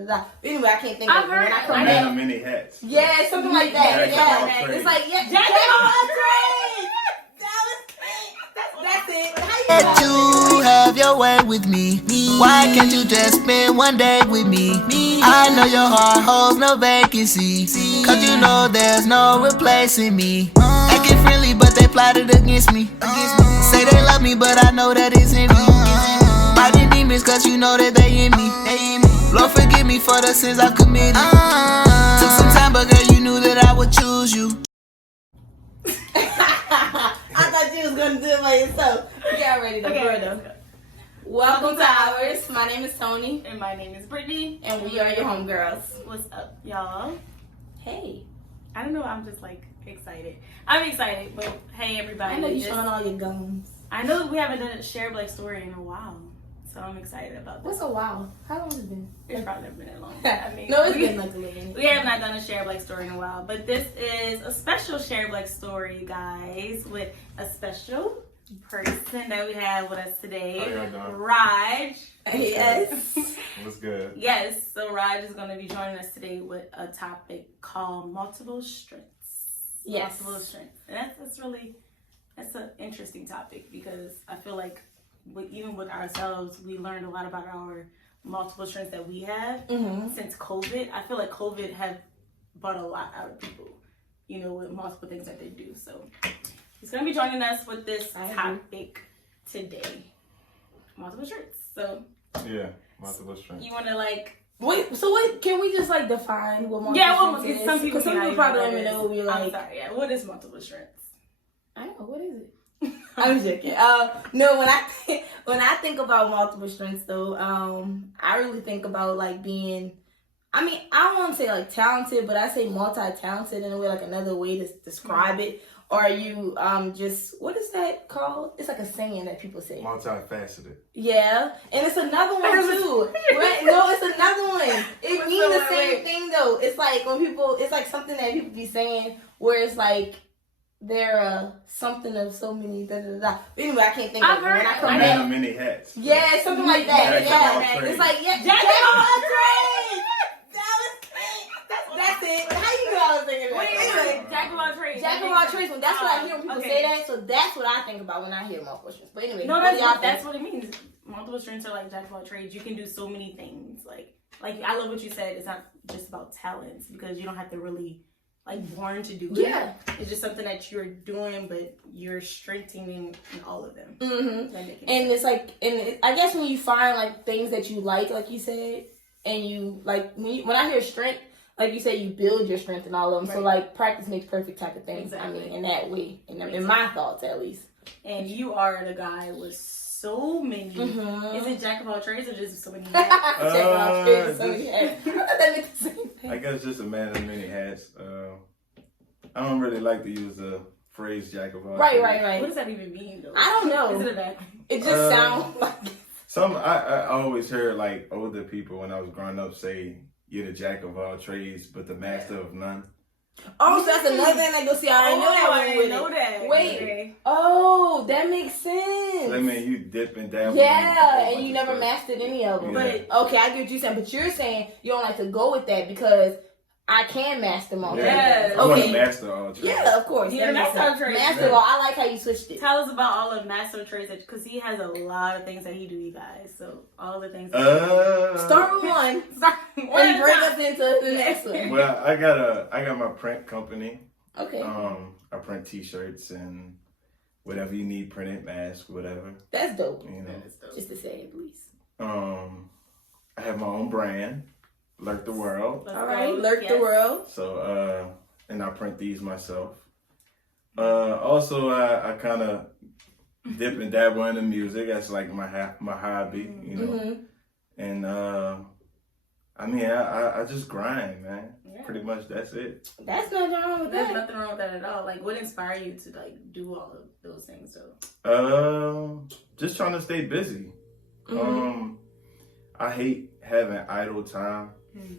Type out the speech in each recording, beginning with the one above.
Anyway, I can't think of it. When I A come man back. of many hats. Yeah, something like that. Jack of all Yeah. trades. It's like, yeah, Jack Jack of all trades. That's it. Let you have your way with me. Why can't you just spend one day with me? I know your heart holds no vacancy, cause you know there's no replacing me. Acting friendly but they plotted against me. Say they love me but I know that it's envy. Fighting demons cause you know that they in me. Lord forgive me for the sins I've committed. Took some time but girl you knew that I would choose you. I thought you was gonna do it by yourself. Get ready to go. Welcome to Ours. My name is Tony, And my name is Brittany. and we are your homegirls. What's up, y'all? Hey, I don't know, I'm just like excited. I'm excited, but hey, everybody. I know you This- showing all your gums. I know we haven't done a Share Black story in a while, so I'm excited about this. What's a while? How long has it been? It's probably never been that long. I mean, No, it's we- been like a little. We have not done a Share Black story in a while, but this is a special Share Black story, you guys, with a special person that we have with us today, How y'all doing? Raj. Yes. What's good? Yes, so Raj is going to be joining us today with a topic called multiple strengths. Yes. Multiple strengths. And that's an interesting topic because I feel like even with ourselves, we learned a lot about our multiple strengths that we have since COVID. I feel like COVID have brought a lot out of people, you know, with multiple things that they do. So he's going to be joining us with this topic today. Multiple strengths. So Yeah, multiple strengths. you want to like... Wait, so what? Can we just like define what multiple Yeah, well, strengths is? some people, Because some people probably don't even know what we I'm like. sorry, yeah. What is multiple strengths? I don't know, what is it? I'm joking. No, when I think about multiple strengths though, I really think about like being. I mean, I don't want to say like talented, but I say multi-talented in a way, like another way to describe it. Or are you just, what is that called? It's like a saying that people say. Multifaceted. Yeah, and it's another one too. Right? No, it's another one. It means the same thing though. It's like when people, it's like something that people be saying where it's like they're something of so many da da da. Anyway, I can't think of it. When I A come man back, of many hats. yeah, something like that. Jack of all Yeah, trades. it's like yeah, Jack Jack of of all all trades. That's it. How you know I was thinking that? Anyway, Jack of all trades. Jack of all trades. When that's what I hear when people Okay. say that. So that's what I think about when I hear multiple strengths. But anyway, No, what do y'all that's think? what it means. Multiple strengths are like jack of all trades. You can do so many things. Like I love what you said. It's not just about talents because you don't have to really like born to do it. Yeah. It's just something that you're doing, but you're strengthening in all of them. Mm-hmm. That make And sense. it's like, I guess when you find like things that you like you said, and you like when I hear strength, like you said, you build your strength and all of them. So Right. like practice makes perfect type of thing. Exactly. I mean, in that way, in my thoughts at least. And you are the guy with so many. Mm-hmm. Is it jack of all trades or just so many? Check out trades, so just- yeah. I thought that meant the same thing. I guess just a man of many hats. I don't really like to use the phrase jack of all Right. What does that even mean, though? I don't know. Is it a bad thing? It just sounds like. Some I always heard like older people when I was growing up say you're the jack of all trades, but the master of none. Oh, so that's another thing that go see. I didn't know that. I one didn't with know it. that. Wait. Okay. Oh, that makes sense. So that means you dip and dabble. in a Yeah, whole and bunch you of never stuff. mastered any of them. Yeah. But okay, I get what you're saying. But you're saying you don't like to go with that because I can master them all. Yes. I want to Okay. master all trades. Yeah, of course. Yeah, That makes master sense. trades. Master of all. I like how you switched it. Tell us about all of master trades because he has a lot of things that he do, you guys. So all the things. Start with one and bring us into the next one. Well, I got my print company. Okay, I print T-shirts and whatever you need printed, mask, whatever. that's dope. You know. Just to say it, please. I have my own brand, Lurk the World. All right, lurk the world. So and I print these myself. Also, I kind of dip and dabble into music. That's like my hobby, you know. Mm-hmm. And I mean, I just grind, man. Yeah. Pretty much that's it. That's nothing wrong with There's that. nothing wrong with that at all. Like, what inspired you to like do all of those things? So Just trying to stay busy. Mm-hmm. I hate having idle time Hmm.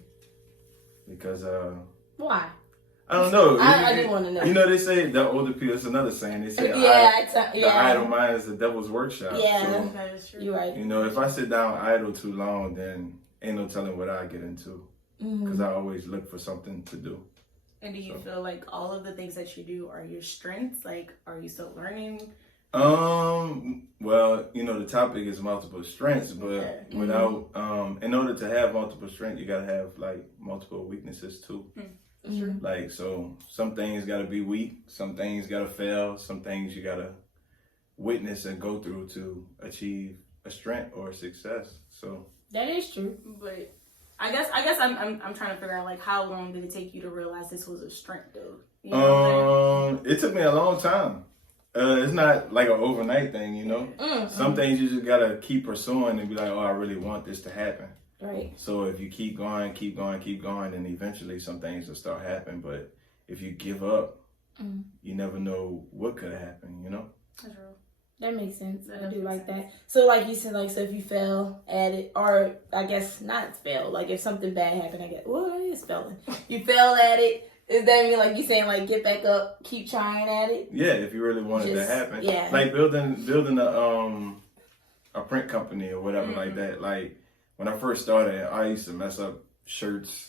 because Why? I don't know. I do want to know. You know, they say the older people. It's another saying. They say the idle mind is the devil's workshop. Yeah. So, That is true. You're right. you know, if I sit down idle too long, then ain't no telling what I get into. Because I always look for something to do. And do you feel like all of the things that you do are your strengths? Like, are you still learning? Well, the topic is multiple strengths, but without, in order to have multiple strengths, you gotta have like multiple weaknesses too. Like, so some things gotta be weak, some things gotta fail, some things you gotta witness and go through to achieve a strength or a success. So that is true. But I guess I'm trying to figure out like how long did it take you to realize this was a strength though? You know it took me a long time. It's not like an overnight thing, Some things you just gotta keep pursuing and be like, oh, I really want this to happen. Right. So if you keep going, then eventually some things will start happening. But if you give up, you never know what could happen, That's true. That makes sense. I do like that. So like you said, like, so if you fail at it, or I guess not fail, like if something bad happened, I guess, well, it is failing. You fail at it, does that mean like you saying like get back up, keep trying at it? Yeah, if you really want it to happen. Yeah. Like building a print company or whatever like that. Like when I first started, I used to mess up shirts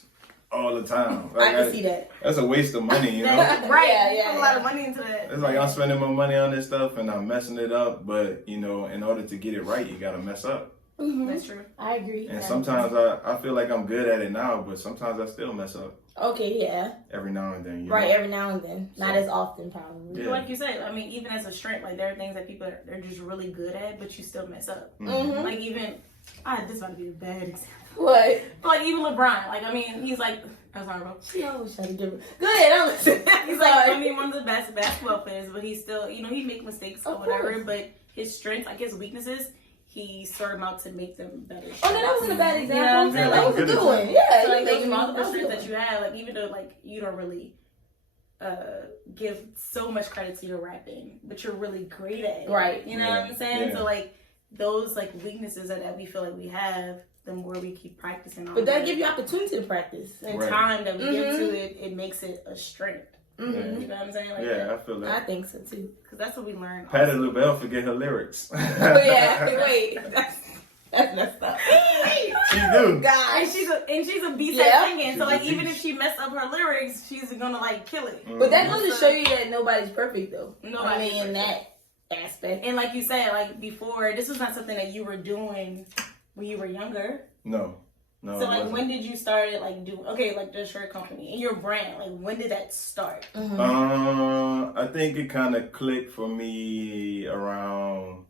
all the time. Like, I can see that. That's a waste of money, Right. Yeah, Put a lot of money into that. It's like I'm spending my money on this stuff and I'm messing it up, but in order to get it right, you gotta mess up. That's true. I agree. And sometimes I feel like I'm good at it now, but sometimes I still mess up. Okay, yeah. Every now and then, Right, every now and then. Not as often, probably. Yeah. Like you said, I mean, even as a strength, like there are things that people they're just really good at, but you still mess up. Like even, this about to be a bad example. What? Like even LeBron, like I mean, he's like, I'm sorry, bro. She always trying to give her. Go ahead, I'm listening. He's like, I mean, one of the best basketball players, but he's still, he make mistakes or whatever. course. But his strengths, like his weaknesses, he sort them out to make them better. Oh, no, that wasn't a bad example. You know what I'm saying? That was a good one. Yeah. So like you those making me- multiple that was strengths good. that you have, like even though like you don't really give so much credit to your rapping, but you're really great at it. Right. You know what I'm saying? Yeah. So like those like weaknesses that we feel like we have, the more we keep practicing on But that it, give you opportunity to practice. and Right. time that we give to it, it makes it a strength. Mhm. You know what I'm saying? Like Yeah, I feel I that. think so too. because that's what we learn. Patti LaBelle forget her lyrics. Oh, yeah. Wait. That's messed up. She do. Gosh. And she's a beast Yeah. at singing. So She's a like even beast. if she mess up her lyrics, she's gonna like kill it. But that goes to show you that nobody's perfect, though. Nobody's in that aspect. And like you said, like before, this was not something that you were doing when you were younger. No. So like when did you start like do like the shirt company and your brand? Like when did that start? I think it kind of clicked for me around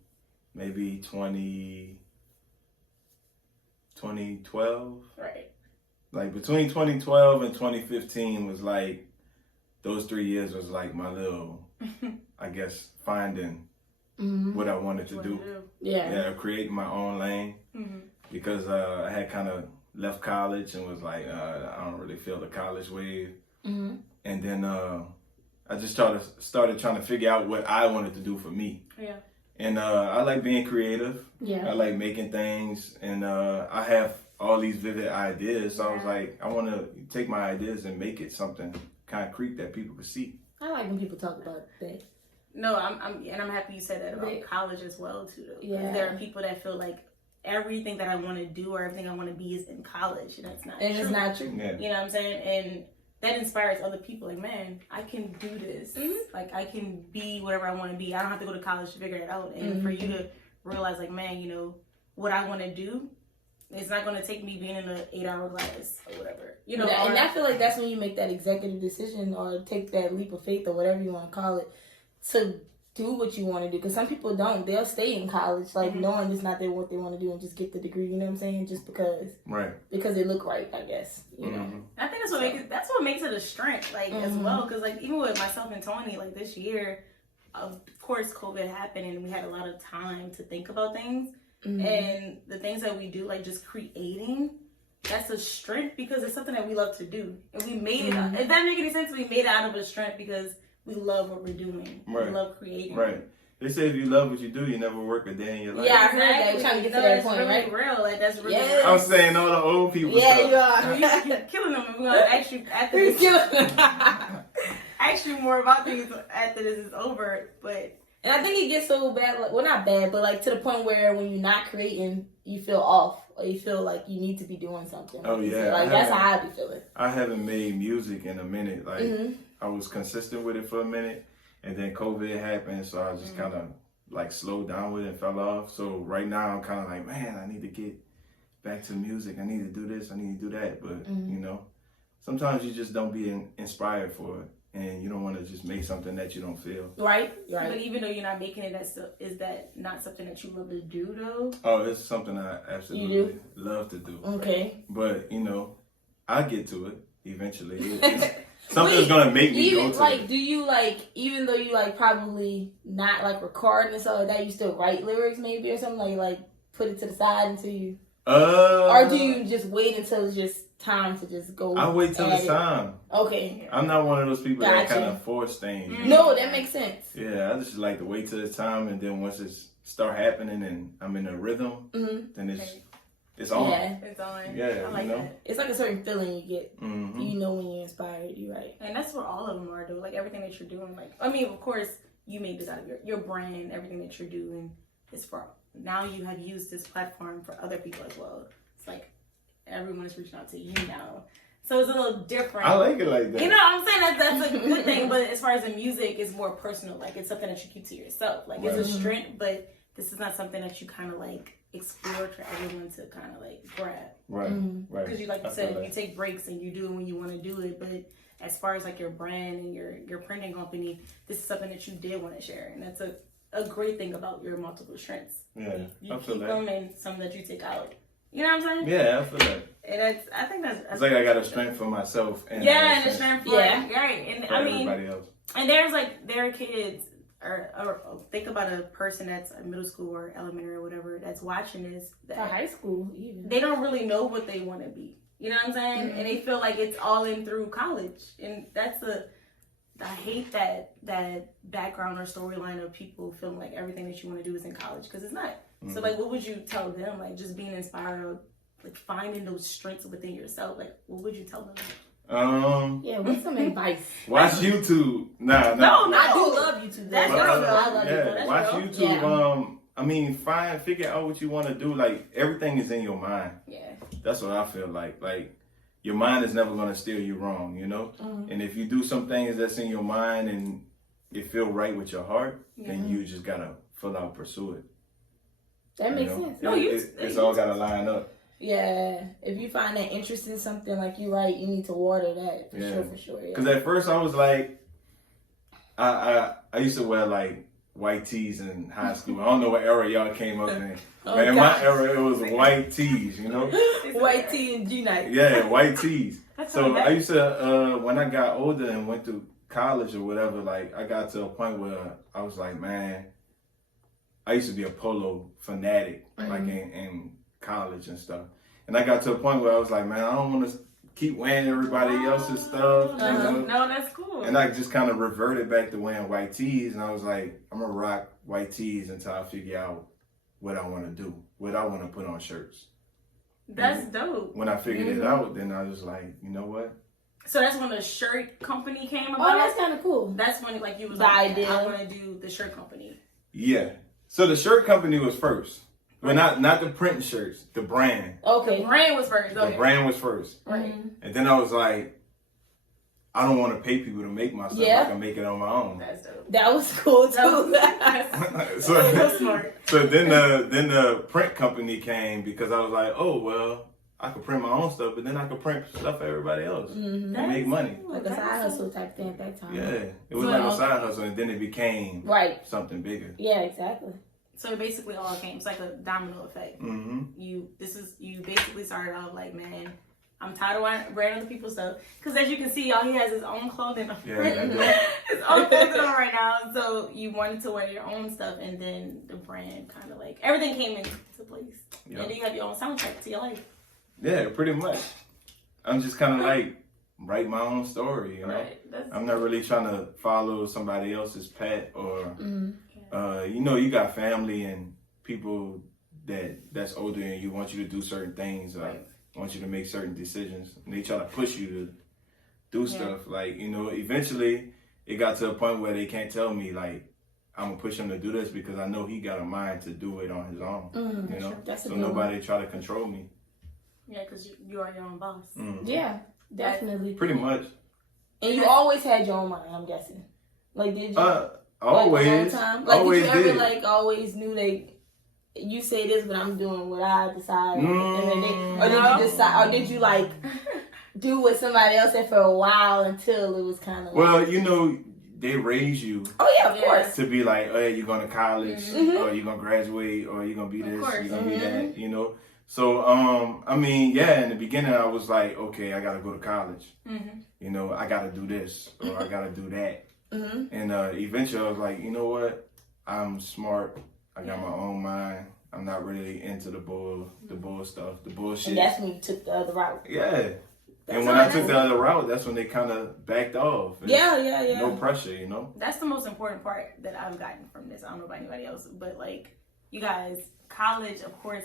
maybe 2012. Right. Like between 2012 and 2015 was like, those 3 years was like my little, I guess, finding what I wanted to do. Yeah, creating my own lane. Because I had kind of left college and was like, I don't really feel the college wave. And then I just started trying to figure out what I wanted to do for me. Yeah. And I like being creative. Yeah. I like making things. And I have all these vivid ideas. So I was like, I want to take my ideas and make it something concrete that people could see. I like when people talk about that. No, I'm happy you said that about college as well too. Though. Yeah. There are people that feel like everything that I want to do or everything I want to be is in college, and that's not And true. it's not true. Yeah. You know what I'm saying? And that inspires other people. Like, man, I can do this. Like, I can be whatever I want to be. I don't have to go to college to figure it out. And for you to realize, like, man, what I want to do, it's not going to take me being in an 8-hour class or whatever. And I feel like that's when you make that executive decision or take that leap of faith or whatever you want to call it to do what you want to do. Because some people don't. They'll stay in college like knowing it's not what they want to do and just get the degree. You know what I'm saying? Just because. Right. Because they look right, I guess. You know. I think that's what makes it a strength, like as well. Because like even with myself and Tony, like this year, of course, COVID happened and we had a lot of time to think about things. And the things that we do, like just creating, that's a strength because it's something that we love to do. And we made it. If that make any sense, we made it out of a strength because we love what we're doing. Right. We love creating. Right. They say if you love what you do, you never work a day in your life. Yeah, I heard that. You're trying to get to that That's point, really right? real. Like that's really Yes. real. I'm saying all the old people Yeah, stuff. you are. You're killing them. And we're gonna ask you after You're this. killing them. Ask you more about things after this is over. But And I think it gets so bad, like, well, not bad, but like to the point where when you're not creating, you feel off, or you feel like you need to be doing something. Oh yeah, like that's how I be feeling. I haven't made music in a minute. Like I was consistent with it for a minute, and then COVID happened, so I just kind of like slowed down with it and fell off. So right now I'm kind of like, man, I need to get back to music. I need to do this. I need to do that. But you know, sometimes you just don't be inspired for it. And you don't want to just make something that you don't feel. Right. But even though you're not making it, is that not something that you love to do, though? Oh, it's something I absolutely love to do. Okay. But, you know, I get to it eventually. Something's going to make me go to like, it. Do you, like, even though you, like, probably not, like, recording and stuff like that, you still write lyrics maybe or something? Like put it to the side until you... or do you just wait until it's just time to just go? I wait till it's time. Okay. I'm not one of those people that kind of force things. No, that makes sense. Yeah, I just like to wait till it's time, and then once it's start happening and I'm in a rhythm, then it's on. Yeah. It's on. Yeah, I like that. It's like a certain feeling you get. You know when you're inspired. You're right. And that's what all of them are, though. Like everything that you're doing. Like, I mean, of course, you made this out of your brand. Everything that you're doing is for. Now you have used this platform for other people as well. It's like everyone is reaching out to you now. So it's a little different. I like it like that. You know what I'm saying? That's a good thing. But as far as the music, it's more personal. Like it's something that you keep to yourself. Like it's a strength, but this is not something that you kind of like explore for everyone to kind of like grab. Right. Because you, like you said, you take breaks and you do it when you want to do it. But as far as like your brand and your printing company, this is something that you did want to share. And that's a great thing about your multiple strengths. Yeah, you I feel keep that. them and some that you take out. You know what I'm saying? Yeah, I feel that. And I think that's it's like I got a strength for myself. And and a strength for right. And for I mean, everybody else. And there are kids, or think about a person that's in middle school or elementary or whatever that's watching this. Or high school, even. They don't really know what they want to be. You know what I'm saying? And they feel like it's all in through college. And I hate that background or storyline of people feeling like everything that you want to do is in college, because it's not. So like, what would you tell them? Like, just being inspired, or like finding those strengths within yourself. Like, what would you tell them? Yeah, what's some advice? Watch YouTube. No, I do love YouTube. That's I real. love YouTube. Watch YouTube. Yeah. I mean, figure out what you want to do. Like, everything is in your mind. Yeah. That's what I feel like. Like, your mind is never going to steer you wrong, you know? And if you do some things that's in your mind and it feel right with your heart, then you just got to full out pursue it. That makes sense. No, it's all got to line up. Yeah. If you find that interest in something, like you're right, you need to water that. For sure. Because at first I was like, I used to wear like white tees in high school. I don't know what era y'all came up in. But in my era, it was white tees, you know? White tee and G-Night. Yeah, white tees. So nice. I used to, when I got older and went to college or whatever, like I got to a point where I was like, man, I used to be a polo fanatic, like in college and stuff. And I got to a point where I was like, man, I don't want to keep wearing everybody else's stuff. You know? No, that's cool. And I just kind of reverted back to wearing white tees. And I was like, I'm going to rock white tees until I figure out what I want to do, what I want to put on shirts. That's dope. When I figured it out, then I was like, you know what? So that's when the shirt company came about? Oh, that's kind of cool. That's when like you was The like, idea. I want to do the shirt company. Yeah. So the shirt company was first. Well, not the printing shirts, the brand. Okay. The brand was first. The brand was first. Right. And then I was like, I don't want to pay people to make my stuff. I can make it on my own. That's dope. That was cool too. So smart. So then the print company came, because I was like, oh, well, I could print my own stuff, but then I could print stuff for everybody else and make money. Like a side hustle type thing at that time. Yeah. It was like a side hustle, and then it became something bigger. Yeah, exactly. So it basically all came. It's like a domino effect. You basically started off like, man, I'm tired of wearing other people's stuff. Because as you can see, all he has his own clothing on. Yeah, his own clothing on right now. So you wanted to wear your own stuff, and then the brand kind of like, everything came into place. And then you have your own soundtrack to your life. Yeah, pretty much. I'm just kind of like, write my own story, you know? Right. I'm not really trying to follow somebody else's path, or, you know, you got family and people that's older than you, want you to do certain things, want you to make certain decisions, and they try to push you to do stuff. Like, you know, eventually it got to a point where they can't tell me, like, I'm gonna push him to do this because I know he got a mind to do it on his own. You know, That's so nobody try to control me. Yeah, because you are your own boss. Yeah, definitely. Pretty much. And you always had your own mind, I'm guessing. Like, did you? Always. Like, always did you ever did. like always knew that you say this, but I'm doing what I decide? And then or did you decide? Or did you like do what somebody else said for a while until it was kind of? Well, you know, they raise you. Oh yeah, of course. To be like, oh, you're going to college, or you're gonna graduate, or you're gonna be this, you're gonna be that. You know. So, I mean, yeah, in the beginning, I was like, okay, I got to go to college. You know, I got to do this, or I got to do that. And eventually, I was like, you know what? I'm smart. I got my own mind. I'm not really into the bull stuff, the bullshit. And that's when you took the other route. Yeah. And when I took the other route, that's when they kind of backed off. Yeah. No pressure, you know? That's the most important part that I've gotten from this. I don't know about anybody else, but like, you guys, college, of course,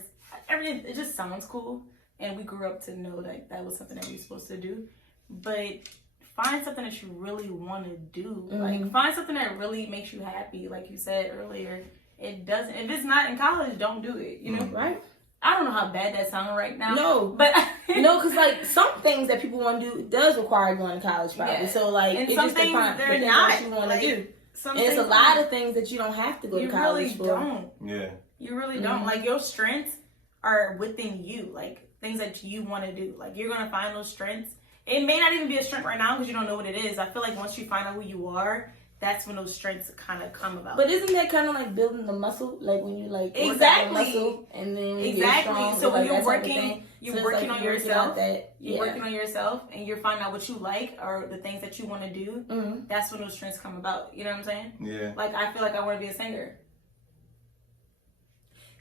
everything, it just sounds cool. And we grew up to know that that was something that we were supposed to do. But find something that you really want to do. Like, find something that really makes you happy. Like you said earlier, it doesn't, if it's not in college, don't do it, you know? Right. I don't know how bad that sounds right now. No. But no, because like some things that people want to do does require going to college probably. Yeah. So like, and it some just things depends they're on not what you want to do. Some And it's a things lot of things that you don't have to go to you college really for. don't. Yeah. You really don't. Like, your strengths are within you. Like, things that you want to do. Like, you're going to find those strengths. It may not even be a strength right now because you don't know what it is. I feel like once you find out who you are, that's when those strengths kind of come about. But isn't that kind of like building the muscle? Like when you like work Exactly. out the muscle and then you Exactly. get strong, So when like you're that type of working, thing. you're So it's working like on you're working yourself. out that, You're working on yourself and you're finding out what you like or the things that you want to do. That's when those strengths come about. You know what I'm saying? Yeah. Like, I feel like I want to be a singer.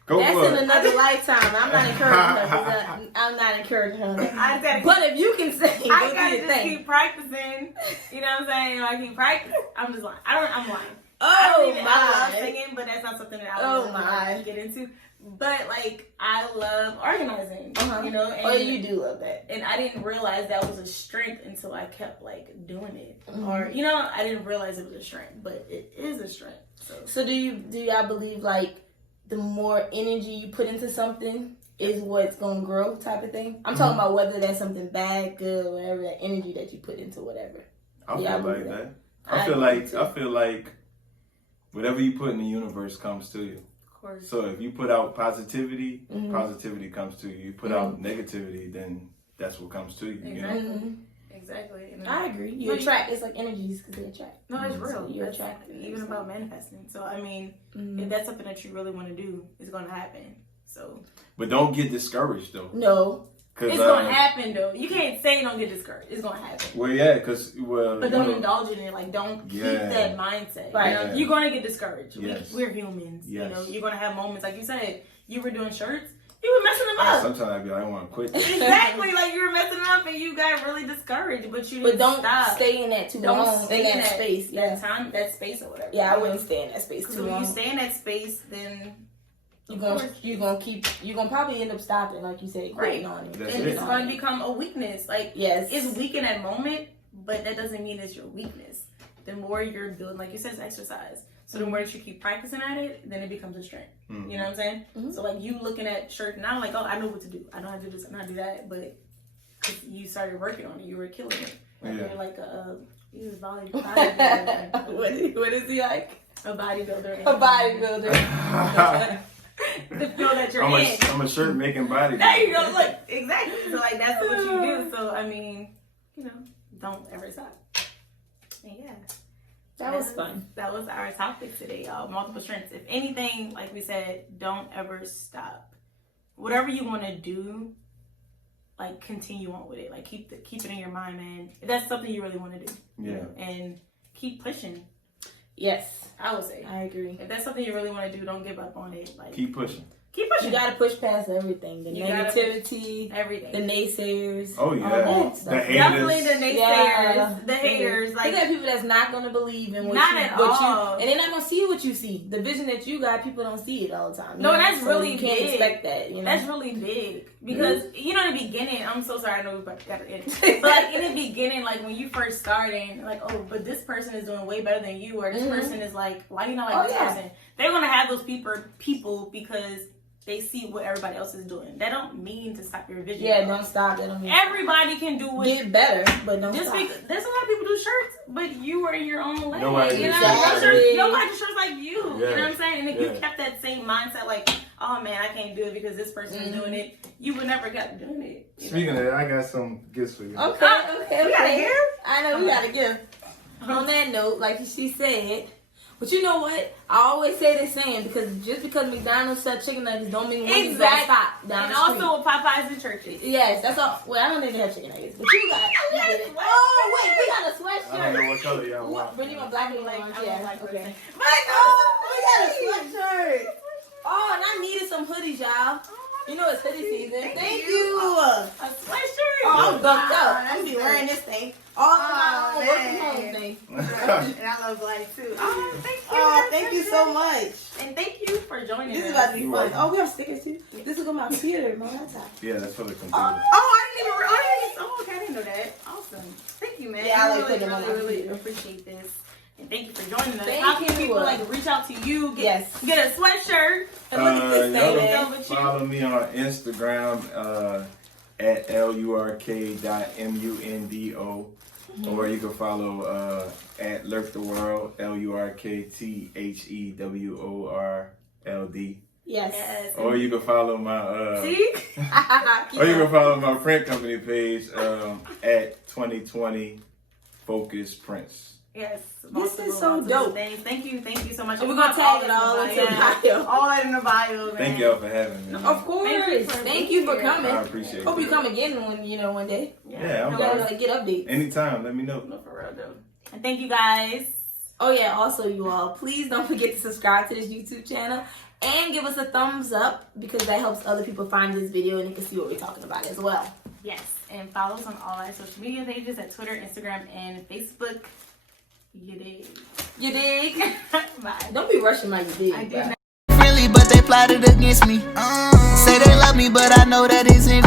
That's in another lifetime. I'm not encouraging her. I'm not encouraging her. But if you can sing, I gotta just keep practicing. You know what I'm saying? I keep practicing. I'm just lying. I'm lying. I love singing, but that's not something that I would get into. But like, I love organizing. You know? And, you do love that. And I didn't realize that was a strength until I kept like doing it. Or you know, I didn't realize it was a strength, but it is a strength. So do y'all believe like the more energy you put into something is what's gonna grow type of thing? I'm talking about whether that's something bad, good, whatever, that energy that you put into whatever. I feel like that. I feel like whatever you put in the universe comes to you. Of course. So if you put out positivity, positivity comes to you. You put out negativity, then that's what comes to you. Exactly. You know? Exactly. And I agree. You attract. It's like energies because they attract. No, it's real. So you attract. Even about manifesting. So I mean, if that's something that you really want to do, it's going to happen. So. But don't get discouraged though. No. It's going to happen though. You can't say don't get discouraged. It's going to happen. Well, yeah, but don't indulge in it. Like, don't keep that mindset. Right. You know, you're going to get discouraged. Yes. We're humans. Yes. You know, you're going to have moments like you said. You were doing shirts. You were messing them up. Sometimes I'd be like, I want to quit. Exactly. Like, you were messing them up and you got really discouraged. But you didn't don't stop. Stay in that too long. Don't stay in that space. That time, that space or whatever. Yeah, I wouldn't stay in that space too long. When you stay in that space, then you're gonna probably end up stopping, like you said, quitting on it. And it's going to become a weakness. Like, it's weak in that moment, but that doesn't mean it's your weakness. The more you're building, like you said, it's exercise. So the more that you keep practicing at it, then it becomes a strength. You know what I'm saying? So like, you looking at shirt now, like, oh, I know what to do. I know how to do this. I know how to do that. But cause you started working on it, you were killing it. Like, you're like he was bodybuilder. What is he like? A bodybuilder. A bodybuilder. To feel that you're in. I'm a shirt making bodybuilder. There you go. Look, exactly. So like, that's what you do. So I mean, you know, don't ever stop. And yeah. That was fun. That was our topic today, y'all. Multiple strengths. If anything, like we said, don't ever stop. Whatever you want to do, like, continue on with it. Like, keep it in your mind, man. If that's something you really want to do. Yeah. You know, and keep pushing. Yes. I would say. I agree. If that's something you really want to do, don't give up on it. Like, keep pushing. Keep pushing. You gotta push past everything. The negativity, everything. The naysayers. Oh yeah. The haters. Definitely the naysayers. Yeah. The haters. Like, you got people that's not gonna believe in what all. and they're not gonna see what you see. The vision that you got, people don't see it all the time. No, that's really you can't big. expect that. You know? That's really big Because, you know, in the beginning, I'm so sorry, I know we got to end. But, like, in the beginning, like, when you first starting, like, oh, but this person is doing way better than you, or this person is like, why do you not like this person? They're going to have those people because they see what everybody else is doing. That don't mean to stop your vision. Yeah, don't stop. That don't mean everybody can do it. Get better, but don't just stop. There's a lot of people do shirts, but you are in your own lane. Nobody you know, exactly. nobody does shirts like you. Yeah. You know what I'm saying? And if you kept that same mindset, like, oh man, I can't do it because this person is doing it, you would never get doing it. Speaking of that, I got some gifts for you. Okay. We got a gift? I know we got a gift. On that note, like she said, but you know what? I always say this saying because just because McDonald's sell chicken nuggets don't mean Wendy's gonna stop down and the street. also Popeyes and churches. Yes, that's all. Well, I don't think they have chicken nuggets, but you got. Oh wait, we got a sweatshirt. I don't know what color y'all want. Brittany want black and Like, orange. I Yeah, like okay. But We got a sweatshirt. Oh, and I needed some hoodies, y'all. You know it's hoodie season. Thank you. A sweatshirt. Oh, I'm bucked up. I'm gonna be wearing this thing all the work from home thing. And I love black too. Oh, thank you. Oh, thank you so much. And thank you for joining This us. is about to be fun. Oh, we have stickers too. This is on my computer, my laptop. Yeah, that's for the computer. I didn't even realize. Oh, okay, I didn't know that. Awesome. Thank you, man. Yeah, I like really, putting them on my really computer. appreciate this. And thank you for joining us. Thank How can you. people like reach out to you? Get a sweatshirt. And look at this Y'all thing, can man. follow me on Instagram at lurk.mundo, or you can follow at Lurk the World, LURKTHEWORLD. Yes. Or you can follow my See? or you can follow my print company page at 2020 Focus Prints. Yes. This is so dope. Things. Thank you so much. And we're gonna tag it all into the bio. All that in the bio. Man. Thank y'all for having me. Of course. Thank you for coming. I appreciate it. Hope you come again one day. Yeah, I'm You gotta like get updates. Anytime, let me know. No, for real though. And thank you guys. Oh yeah, also you all, please don't forget to subscribe to this YouTube channel and give us a thumbs up because that helps other people find this video and they can see what we're talking about as well. Yes, and follow us on all our social media pages at Twitter, Instagram, and Facebook. You dig? You dig? Bye. Don't be rushing my you dig. I did bro. not. Really, but they plotted against me. Say they love me, but I know that isn't